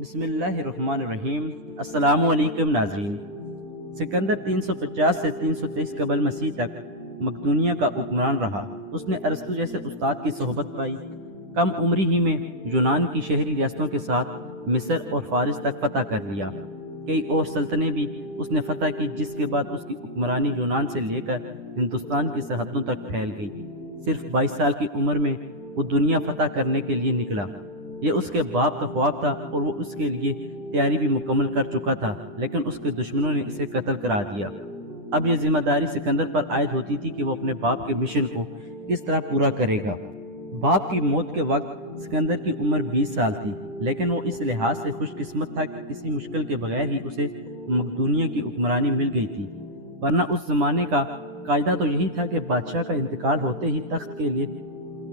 بسم اللہ الرحمن الرحیم۔ السلام علیکم ناظرین۔ سکندر 350 سے 323 قبل مسیح تک مقدونیہ کا حکمران رہا۔ اس نے ارسطو جیسے استاد کی صحبت پائی۔ کم عمری ہی میں یونان کی شہری ریاستوں کے ساتھ مصر اور فارس تک فتح کر لیا۔ کئی اور سلطنتیں بھی اس نے فتح کی، جس کے بعد اس کی حکمرانی یونان سے لے کر ہندوستان کی سرحدوں تک پھیل گئی۔ صرف 22 سال کی عمر میں وہ دنیا فتح کرنے کے لیے نکلا۔ یہ اس کے باپ کا خواب تھا اور وہ اس کے لیے تیاری بھی مکمل کر چکا تھا، لیکن اس کے دشمنوں نے اسے قتل کرا دیا۔ اب یہ ذمہ داری سکندر پر عائد ہوتی تھی کہ وہ اپنے باپ کے مشن کو کس طرح پورا کرے گا۔ باپ کی موت کے وقت سکندر کی عمر 20 سال تھی، لیکن وہ اس لحاظ سے خوش قسمت تھا کہ کسی مشکل کے بغیر ہی اسے مقدونیہ کی حکمرانی مل گئی تھی، ورنہ اس زمانے کا قاعدہ تو یہی تھا کہ بادشاہ کا انتقال ہوتے ہی تخت کے لیے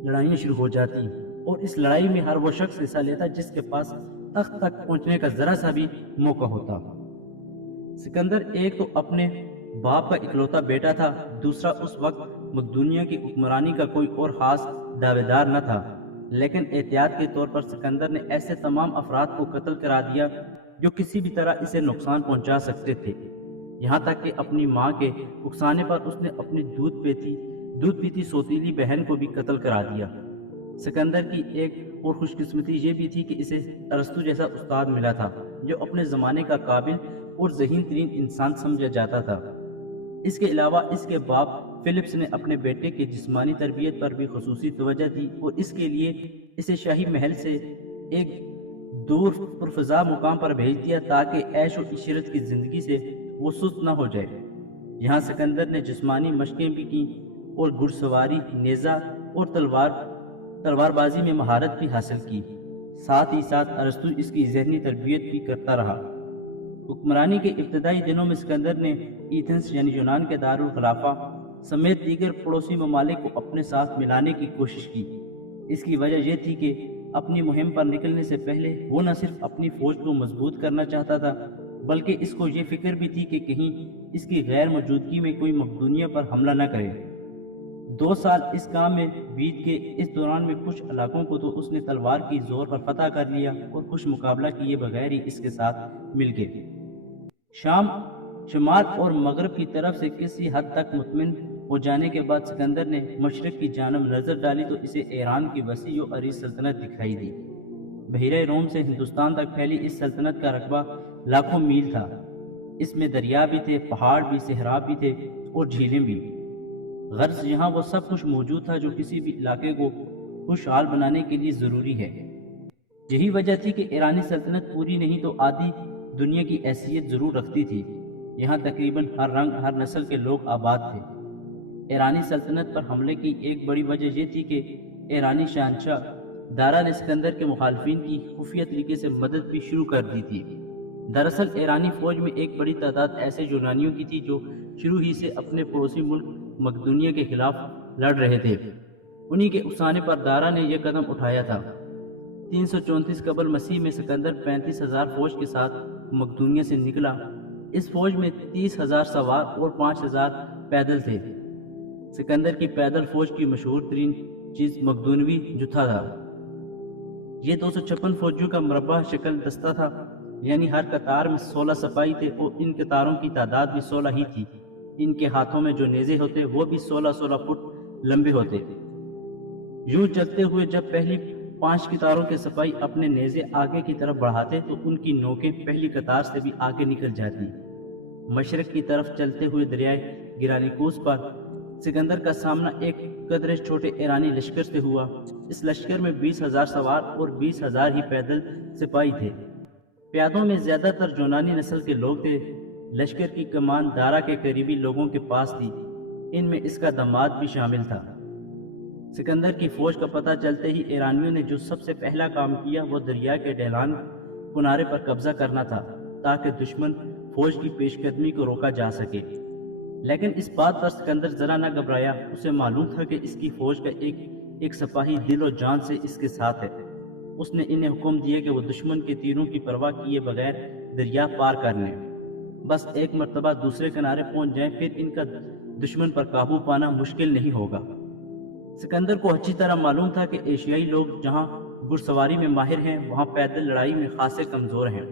لڑائیاں شروع ہو جاتی، اور اس لڑائی میں ہر وہ شخص حصہ لیتا جس کے پاس تخت تک پہنچنے کا ذرا سا بھی موقع ہوتا۔ سکندر ایک تو اپنے باپ کا اکلوتا بیٹا تھا، دوسرا اس وقت مقدونیہ کی حکمرانی کا کوئی اور خاص دعوے دار نہ تھا، لیکن احتیاط کے طور پر سکندر نے ایسے تمام افراد کو قتل کرا دیا جو کسی بھی طرح اسے نقصان پہنچا سکتے تھے، یہاں تک کہ اپنی ماں کے اکسانے پر اس نے اپنی دودھ پیتی سوتیلی بہن کو بھی قتل کرا دیا۔ سکندر کی ایک اور خوش قسمتی یہ بھی تھی کہ اسے ارسطو جیسا استاد ملا تھا جو اپنے زمانے کا قابل اور ذہین ترین انسان سمجھا جاتا تھا۔ اس کے علاوہ اس کے باپ فلپس نے اپنے بیٹے کے جسمانی تربیت پر بھی خصوصی توجہ دی اور اس کے لیے اسے شاہی محل سے ایک دور پرفضا مقام پر بھیج دیا تاکہ عیش و عشرت کی زندگی سے وہ سست نہ ہو جائے۔ یہاں سکندر نے جسمانی مشقیں بھی کی اور گھڑ سواری، نیزہ اور تلوار بازی میں مہارت بھی حاصل کی۔ ساتھ ہی ساتھ ارسطو اس کی ذہنی تربیت بھی کرتا رہا۔ حکمرانی کے ابتدائی دنوں میں سکندر نے ایتھنز یعنی یونان کے دارالخلافہ سمیت دیگر پڑوسی ممالک کو اپنے ساتھ ملانے کی کوشش کی۔ اس کی وجہ یہ تھی کہ اپنی مہم پر نکلنے سے پہلے وہ نہ صرف اپنی فوج کو مضبوط کرنا چاہتا تھا، بلکہ اس کو یہ فکر بھی تھی کہ کہیں اس کی غیر موجودگی میں کوئی مقدونیہ پر حملہ نہ کرے۔ 2 سال اس کام میں بیت کے اس دوران میں کچھ علاقوں کو تو اس نے تلوار کی زور پر فتح کر لیا اور کچھ مقابلہ کیے بغیر ہی اس کے ساتھ مل گئے۔ شام، شمال اور مغرب کی طرف سے کسی حد تک مطمئن ہو جانے کے بعد سکندر نے مشرق کی جانب نظر ڈالی تو اسے ایران کی وسیع و عریض سلطنت دکھائی دی۔ بحیرہ روم سے ہندوستان تک پھیلی اس سلطنت کا رقبہ لاکھوں میل تھا۔ اس میں دریا بھی تھے، پہاڑ بھی، صحرا بھی تھے اور جھیلیں بھی۔ غرض یہاں وہ سب کچھ موجود تھا جو کسی بھی علاقے کو خوشحال بنانے کے لیے ضروری ہے۔ یہی وجہ تھی کہ ایرانی سلطنت پوری نہیں تو آدھی دنیا کی حیثیت ضرور رکھتی تھی۔ یہاں تقریباً ہر رنگ، ہر نسل کے لوگ آباد تھے۔ ایرانی سلطنت پر حملے کی ایک بڑی وجہ یہ تھی کہ ایرانی شہنشاہ دارا نے سکندر کے مخالفین کی خفیہ طریقے سے مدد بھی شروع کر دی تھی۔ دراصل ایرانی فوج میں ایک بڑی تعداد ایسے یونانیوں کی تھی جو شروع ہی سے اپنے پڑوسی ملک مقدونیہ کے خلاف لڑ رہے تھے۔ انہی کے اکسانے پر دارا نے یہ قدم اٹھایا تھا۔ 334 قبل مسیح میں سکندر 35,000 فوج کے ساتھ مقدونیہ سے نکلا۔ اس فوج میں 30,000 سوار اور 5,000 پیدل تھے۔ سکندر کی پیدل فوج کی مشہور ترین چیز مقدونوی جتھا تھا۔ یہ 256 فوجیوں کا مربع شکل دستہ تھا، یعنی ہر قطار میں 16 سپاہی تھے اور ان قطاروں کی تعداد بھی 16 ہی تھی۔ ان کے ہاتھوں میں جو نیزے ہوتے وہ بھی 16 فٹ لمبے ہوتے۔ یوں چلتے ہوئے جب پہلی 5 قطاروں کے سپاہی اپنے نیزے آگے کی طرف بڑھاتے تو ان کی نوکیں پہلی قطار سے بھی آگے نکل جاتی۔ مشرق کی طرف چلتے ہوئے دریائے گرانیکوس پر سکندر کا سامنا ایک قدرے چھوٹے ایرانی لشکر سے ہوا۔ اس لشکر میں 20,000 سوار اور 20,000 ہی پیدل سپاہی تھے۔ پیادوں میں زیادہ تر یونانی نسل کے لوگ تھے۔ لشکر کی کمان دارا کے قریبی لوگوں کے پاس تھی، ان میں اس کا داماد بھی شامل تھا۔ سکندر کی فوج کا پتہ چلتے ہی ایرانیوں نے جو سب سے پہلا کام کیا وہ دریا کے ڈھلان کنارے پر قبضہ کرنا تھا تاکہ دشمن فوج کی پیش قدمی کو روکا جا سکے۔ لیکن اس بات پر سکندر ذرا نہ گھبرایا، اسے معلوم تھا کہ اس کی فوج کا ایک سپاہی دل و جان سے اس کے ساتھ ہے۔ اس نے انہیں حکم دیا کہ وہ دشمن کے تیروں کی پرواہ کیے بغیر دریا پار کر لیں، بس ایک مرتبہ دوسرے کنارے پہنچ جائیں پھر ان کا دشمن پر قابو پانا مشکل نہیں ہوگا۔ سکندر کو اچھی طرح معلوم تھا کہ ایشیائی لوگ جہاں گھڑ سواری میں ماہر ہیں وہاں پیدل لڑائی میں خاصے کمزور ہیں۔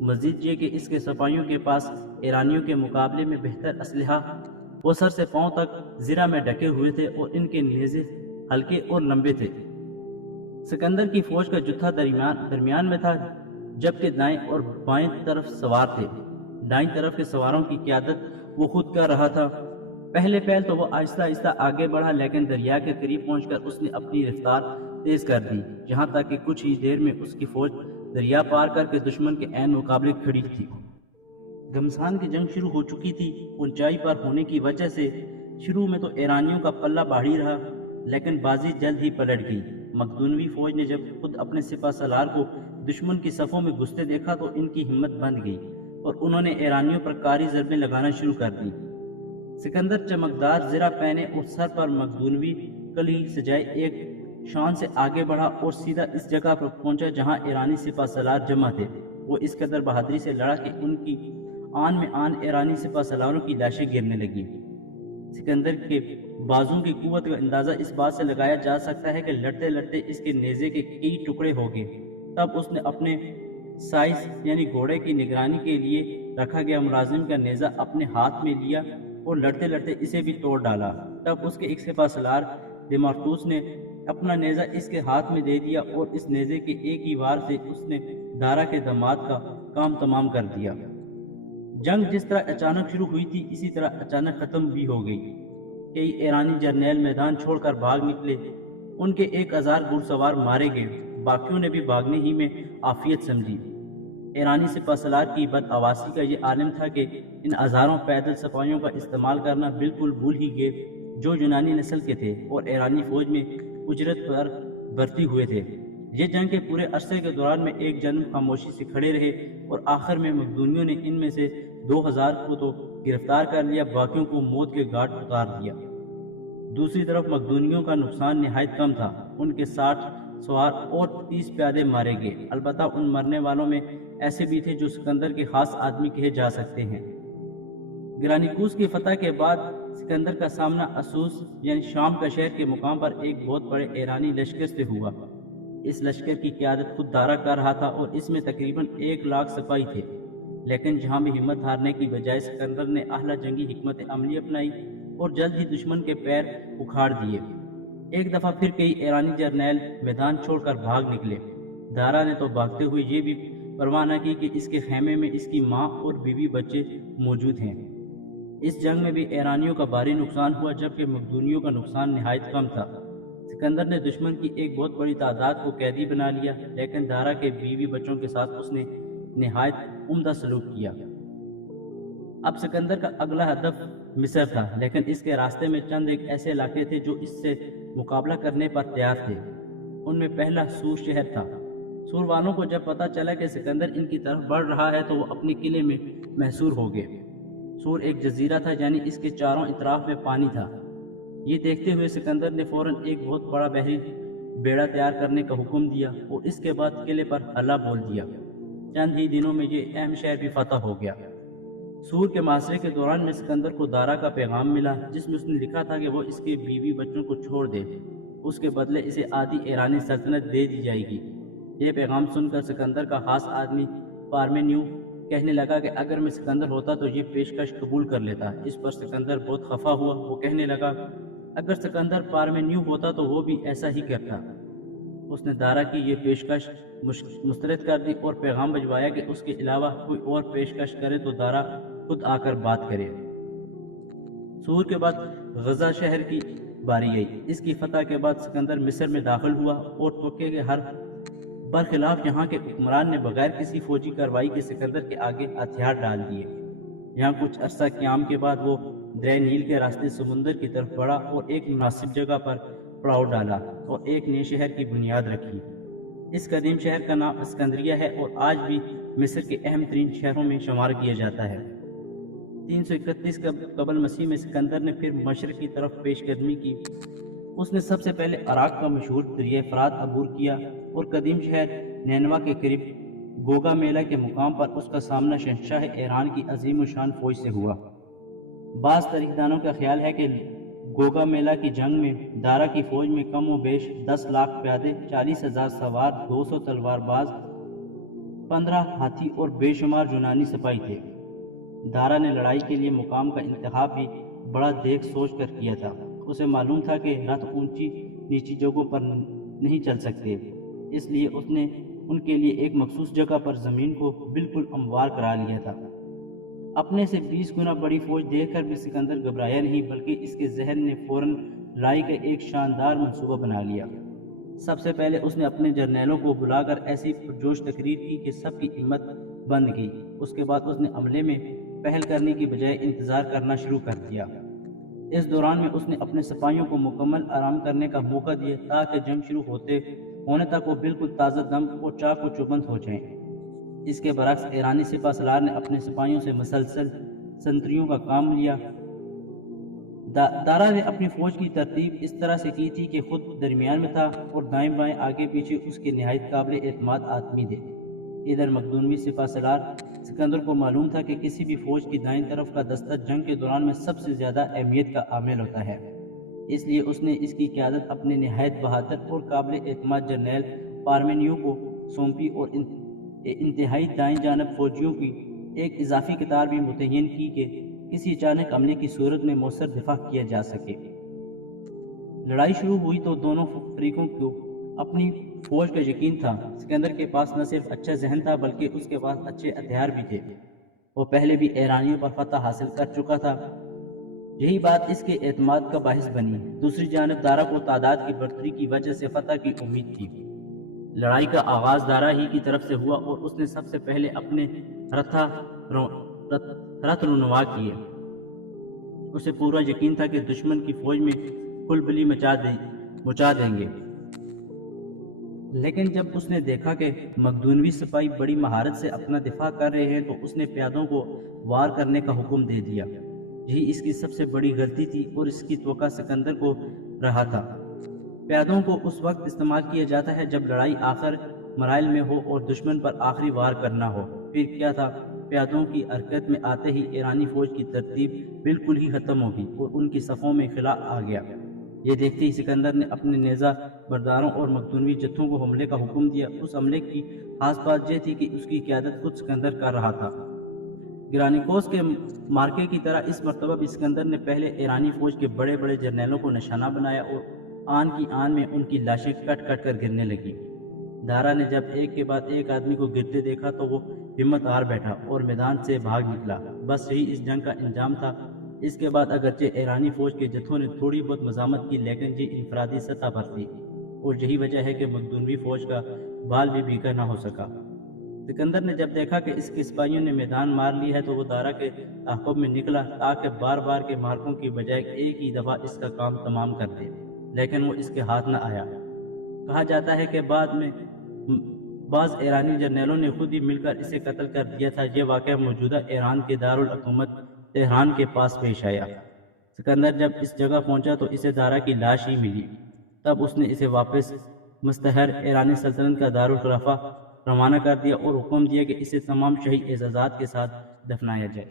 مزید یہ کہ اس کے سپاہیوں کے پاس ایرانیوں کے مقابلے میں بہتر اسلحہ، وہ سر سے پاؤں تک زرہ میں ڈھکے ہوئے تھے اور ان کے نیزے ہلکے اور لمبے تھے۔ سکندر کی فوج کا جتھا درمیان میں تھا، جبکہ دائیں اور بائیں طرف سوار تھے۔ دائیں طرف کے سواروں کی قیادت وہ خود کر رہا تھا۔ پہلے پہل تو وہ آہستہ آہستہ آگے بڑھا، لیکن دریا کے قریب پہنچ کر اس نے اپنی رفتار تیز کر دی، یہاں تک کہ کچھ ہی دیر میں اس کی فوج دریا پار کر کے دشمن کے عین مقابلے کھڑی تھی۔ گھمسان کی جنگ شروع ہو چکی تھی۔ اونچائی پر ہونے کی وجہ سے شروع میں تو ایرانیوں کا پلہ بھاری رہا، لیکن بازی جلد ہی پلٹ گئی۔ مقدونوی فوج نے جب خود اپنے سپہ سالار کو دشمن کی صفوں میں گھستے دیکھا تو ان کی ہمت بند گئی اور انہوں نے ایرانیوں پر کاری ضربیں لگانا شروع کر دی۔ سکندر چمکدار زرہ پہنے اور سر پر مقدونوی کلی سجائے ایک شان سے آگے بڑھا اور سیدھا اس جگہ پر پہنچا جہاں ایرانی سپہ سالار جمع تھے۔ وہ اس قدر بہادری سے لڑا کہ ان کی آن میں آن ایرانی سپہ سالاروں کی لاشیں گرنے لگی۔ سکندر کے بازوں کی قوت کا اندازہ اس بات سے لگایا جا سکتا ہے کہ لڑتے لڑتے اس کے نیزے کے کئی ٹکڑے ہو گئے۔ تب اس نے اپنے سائز یعنی گھوڑے کی نگرانی کے لیے رکھا گیا ملازم کا نیزہ اپنے ہاتھ میں لیا اور لڑتے لڑتے اسے بھی توڑ ڈالا۔ تب اس کے ایک سپہ سالار دیمارتوس نے اپنا نیزہ اس کے ہاتھ میں دے دیا اور اس نیزے کے ایک ہی وار سے اس نے دارا کے دماد کا کام تمام کر دیا۔ جنگ جس طرح اچانک شروع ہوئی تھی اسی طرح اچانک ختم بھی ہو گئی۔ کئی ایرانی جرنیل میدان چھوڑ کر بھاگ نکلے، ان کے 1000 گھڑ سوار مارے گئے، باقیوں نے بھی بھاگنے ہی میں عافیت سمجھی۔ ایرانی سپہ سالار کی بدحواسی کا یہ عالم تھا کہ ان ہزاروں پیدل سپاہیوں کا استعمال کرنا بالکل بھول ہی گئے جو یونانی نسل کے تھے اور ایرانی فوج میں اجرت پر بھرتی ہوئے تھے۔ یہ جنگ کے پورے عرصے کے دوران میں ایک جنم خاموشی سے کھڑے رہے اور آخر میں مقدونیوں نے ان میں سے 2000 کو تو گرفتار کر لیا، باقیوں کو موت کے گھاٹ اتار دیا۔ دوسری طرف مقدونیوں کا نقصان نہایت کم تھا، ان کے 60 سوار اور 30 پیادے مارے گئے۔ البتہ ان مرنے والوں میں ایسے بھی تھے جو سکندر کے خاص آدمی کہے جا سکتے ہیں۔ گرانیکوس کی فتح کے بعد سکندر کا سامنا اسوس یعنی شام کا شہر کے مقام پر ایک بہت بڑے ایرانی لشکر سے ہوا۔ اس لشکر کی قیادت خود دارا کر رہا تھا اور اس میں تقریباً 1 لاکھ سپاہی تھے، لیکن جہاں بھی ہمت ہارنے کی بجائے سکندر نے اعلیٰ جنگی حکمت عملی اپنائی اور جلد ہی دشمن کے پیر اکھاڑ دیے۔ ایک دفعہ پھر کئی ایرانی جرنیل میدان چھوڑ کر بھاگ نکلے۔ دارا نے تو بھاگتے ہوئے یہ بھی پرواہ نہ کی کہ اس کے خیمے میں اس کی ماں اور بیوی بچے موجود ہیں۔ اس جنگ میں بھی ایرانیوں کا بھاری نقصان ہوا، جبکہ مقدونیوں کا نقصان نہایت کم تھا۔ سکندر نے دشمن کی ایک بہت بڑی تعداد کو قیدی بنا لیا، لیکن دارا کے بیوی بچوں کے ساتھ اس نے نہایت عمدہ سلوک کیا۔ اب سکندر کا اگلا ہدف مصر تھا، لیکن اس کے راستے میں چند ایک ایسے علاقے تھے جو اس سے مقابلہ کرنے پر تیار تھے۔ ان میں پہلا سور شہر تھا۔ سور والوں کو جب پتہ چلا کہ سکندر ان کی طرف بڑھ رہا ہے تو وہ اپنے قلعے میں محصور ہو گئے۔ سور ایک جزیرہ تھا، یعنی اس کے چاروں اطراف میں پانی تھا۔ یہ دیکھتے ہوئے سکندر نے فوراً ایک بہت بڑا بحری بیڑا تیار کرنے کا حکم دیا اور اس کے بعد قلعے پر حملہ بول دیا۔ چند ہی دنوں میں یہ اہم شہر بھی فتح ہو گیا۔ سور کے محاصرے کے دوران میں سکندر کو دارا کا پیغام ملا، جس میں اس نے لکھا تھا کہ وہ اس کے بیوی بچوں کو چھوڑ دے، اس کے بدلے اسے آدھی ایرانی سلطنت دے دی جائے گی۔ یہ پیغام سن کر سکندر کا خاص آدمی پارمینیو کہنے لگا کہ اگر میں سکندر ہوتا تو یہ پیشکش قبول کر لیتا۔ اس پر سکندر بہت خفا ہوا۔ وہ کہنے لگا اگر سکندر پارمینیو ہوتا تو وہ بھی ایسا ہی کرتا۔ اس نے دارا کی یہ پیشکش مسترد کر دی اور پیغام بھجوایا کہ اس کے علاوہ کوئی اور پیشکش کرے تو دارا خود آ کر بات کرے۔ سور کے بعد غزہ شہر کی باری آئی۔ اس کی فتح کے بعد سکندر مصر میں داخل ہوا اور توقع کے ہر برخلاف یہاں کے حکمران نے بغیر کسی فوجی کارروائی کے سکندر کے آگے ہتھیار ڈال دیے۔ یہاں کچھ عرصہ قیام کے بعد وہ دریا نیل کے راستے سمندر کی طرف بڑھا اور ایک مناسب جگہ پر پڑاؤ ڈالا اور ایک نئے شہر کی بنیاد رکھی۔ اس قدیم شہر کا نام اسکندریہ ہے اور آج بھی مصر کے اہم ترین شہروں میں شمار کیا جاتا ہے۔ 331 قبل مسیح میں سکندر نے پھر مشرق کی طرف پیش قدمی کی۔ اس نے سب سے پہلے عراق کا مشہور دریائے فرات عبور کیا اور قدیم شہر نینوا کے قریب گوگا میلا کے مقام پر اس کا سامنا شہنشاہ ایران کی عظیم الشان فوج سے ہوا۔ بعض تاریخ دانوں کا خیال ہے کہ گوگا میلہ کی جنگ میں دارا کی فوج میں کم و بیش 10 لاکھ پیادے، 40,000 سوار، 200 تلوار باز، 15 ہاتھی اور بے شمار یونانی سپاہی تھے۔ دارا نے لڑائی کے لیے مقام کا انتخاب بھی بڑا دیکھ سوچ کر کیا تھا۔ اسے معلوم تھا کہ رتھ اونچی نیچی جگہوں پر نہیں چل سکتے، اس لیے اس نے ان کے لیے ایک مخصوص جگہ پر زمین کو بالکل ہموار کرا لیا تھا۔ اپنے سے 20 گنا بڑی فوج دیکھ کر بھی سکندر گھبرایا نہیں، بلکہ اس کے ذہن نے فوراً لڑائی کا ایک شاندار منصوبہ بنا لیا۔ سب سے پہلے اس نے اپنے جرنیلوں کو بلا کر ایسی پرجوش تقریر کی کہ سب کی ہمت بند گئی۔ اس کے بعد اس نے عملے میں پہل کرنے کی بجائے انتظار کرنا شروع کر دیا۔ اس دوران میں اس نے اپنے سپاہیوں کو مکمل آرام کرنے کا موقع دیا تاکہ جنگ شروع ہونے تک وہ بالکل تازہ دم اور چاق و چوبند ہو جائیں۔ اس کے برعکس ایرانی سپہ سالار نے اپنے سپاہیوں سے مسلسل سنتریوں کا کام لیا۔ دارا نے اپنی فوج کی ترتیب اس طرح سے کی تھی کہ خود درمیان میں تھا اور دائیں بائیں آگے پیچھے اس کے نہایت قابل اعتماد آدمی تھے۔ ادھر مقدونوی سپہ سالار سکندر کو معلوم تھا کہ کسی بھی فوج کی دائیں طرف کا دستہ جنگ کے دوران میں سب سے زیادہ اہمیت کا عامل ہوتا ہے، اس لیے اس نے اس کی قیادت اپنے نہایت بہادر اور قابل اعتماد جرنیل پارمینیو کو سونپی اور انتہائی دائیں جانب فوجیوں کی ایک اضافی قطار بھی متعین کی کہ کسی اچانک حملے کی صورت میں مؤثر دفاع کیا جا سکے۔ لڑائی شروع ہوئی تو دونوں فریقوں کو اپنی فوج کا یقین تھا۔ سکندر کے پاس نہ صرف اچھا ذہن تھا بلکہ اس کے پاس اچھے ہتھیار بھی تھے۔ وہ پہلے بھی ایرانیوں پر فتح حاصل کر چکا تھا، یہی بات اس کے اعتماد کا باعث بنی۔ دوسری جانب دارا کو تعداد کی برتری کی وجہ سے فتح کی امید تھی۔ لڑائی کا آغاز دارا ہی کی طرف سے ہوا اور اس نے سب سے پہلے اپنے رتھ رونما کیے۔ اسے پورا یقین تھا کہ دشمن کی فوج میں کھلبلی مچا دیں گے، لیکن جب اس نے دیکھا کہ مقدونوی سپاہی بڑی مہارت سے اپنا دفاع کر رہے ہیں تو اس نے پیادوں کو وار کرنے کا حکم دے دیا۔ یہی اس کی سب سے بڑی غلطی تھی اور اس کی توقع سکندر کو رہا تھا۔ پیادوں کو اس وقت استعمال کیا جاتا ہے جب لڑائی آخر مراحل میں ہو اور دشمن پر آخری وار کرنا ہو۔ پھر کیا تھا، پیادوں کی حرکت میں آتے ہی ایرانی فوج کی ترتیب بالکل ہی ختم ہوگی اور ان کی صفوں میں خلا آ گیا۔ یہ دیکھتے ہی سکندر نے اپنے نیزہ برداروں اور مقدونوی جتھوں کو حملے کا حکم دیا۔ اس حملے کی خاص بات یہ تھی کہ اس کی قیادت خود سکندر کر رہا تھا۔ گرانیکوس کے مارکے کی طرح اس مرتبہ بھی سکندر نے پہلے ایرانی فوج کے بڑے بڑے جرنیلوں کو نشانہ بنایا اور آن کی آن میں ان کی لاشیں کٹ کٹ کر گرنے لگی۔ دارا نے جب ایک کے بعد ایک آدمی کو گرتے دیکھا تو وہ ہمت ہار بیٹھا اور میدان سے بھاگ نکلا۔ بس یہی اس جنگ کا انجام تھا۔ اس کے بعد اگرچہ ایرانی فوج کے جتھوں نے تھوڑی بہت مزاحمت کی، لیکن یہ انفرادی سطح پر تھی اور یہی وجہ ہے کہ مقدونوی فوج کا بال بھی بھیگا نہ ہو سکا۔ سکندر نے جب دیکھا کہ اس کے سپاہیوں نے میدان مار لی ہے تو وہ دارا کے تعاقب میں نکلا تاکہ بار بار کے مارکوں کی بجائے ایک ہی دفعہ اس کا کام تمام کر دے، لیکن وہ اس کے ہاتھ نہ آیا۔ کہا جاتا ہے کہ بعض ایرانی جرنیلوں نے خود ہی مل کر اسے قتل کر دیا تھا۔ یہ واقعہ موجودہ ایران کے دارالحکومت تہران کے پاس پیش آیا۔ سکندر جب اس جگہ پہنچا تو اسے دارا کی لاش ہی ملی۔ تب اس نے اسے واپس مستحر ایرانی سلطنت کا دارالخلافہ روانہ کر دیا اور حکم دیا کہ اسے تمام شہی اعزازات کے ساتھ دفنایا جائے۔